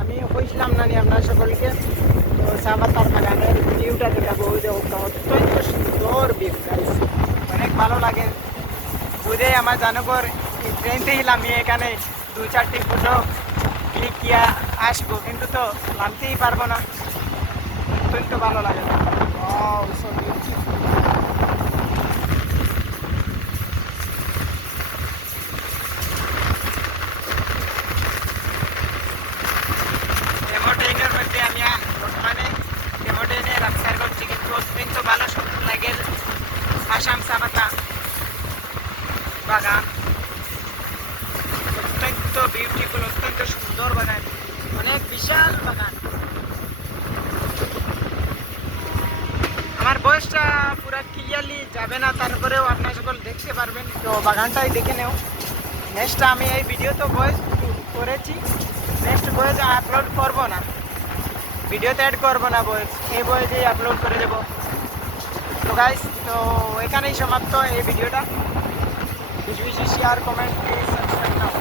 আমি কইছিলাম না নি আপনার সকলকে, তো চা পাতার বাগানের ভিউটা দেখাবো। ওই যে অত্যন্ত সুন্দর ভিউ গাইস, অনেক ভালো লাগে। বুঝে আমার জানকর ট্রেন থেকে নামিয়ে এখানে 2-4টি ফটো ক্লিক কিয়া আসবো, কিন্তু তো নামতেই পারবো না, অত্যন্ত ভালো লাগে। Wow, so beautiful. ডেমোটেইনের মধ্যে আমি বর্তমানে ডেমোটেইনে রাস্তার করছি, কিন্তু অত্যন্ত ভালো সুন্দর লাগে আসাম চা পাতা বাগান। অত্যন্ত বিউটিফুল, অত্যন্ত সুন্দর বাগান, অনেক বিশাল বাগান। আমার বয়সটা পুরো ক্লিয়ারলি যাবে না, তারপরেও আপনার সকল দেখতে পারবেন, তো বাগানটাই দেখে নেও। নেক্সট আমি এই ভিডিও তো ভয়েস করেছি, নেক্সট ভয়েস আপলোড করবো না, ভিডিওতে অ্যাড করবো না ভয়েস, এই ভয়েসেই আপলোড করে দেবো। তো গাইস, তো এখানেই সমাপ্ত এই ভিডিওটা। বেশি বেশি share, comment, please subscribe now.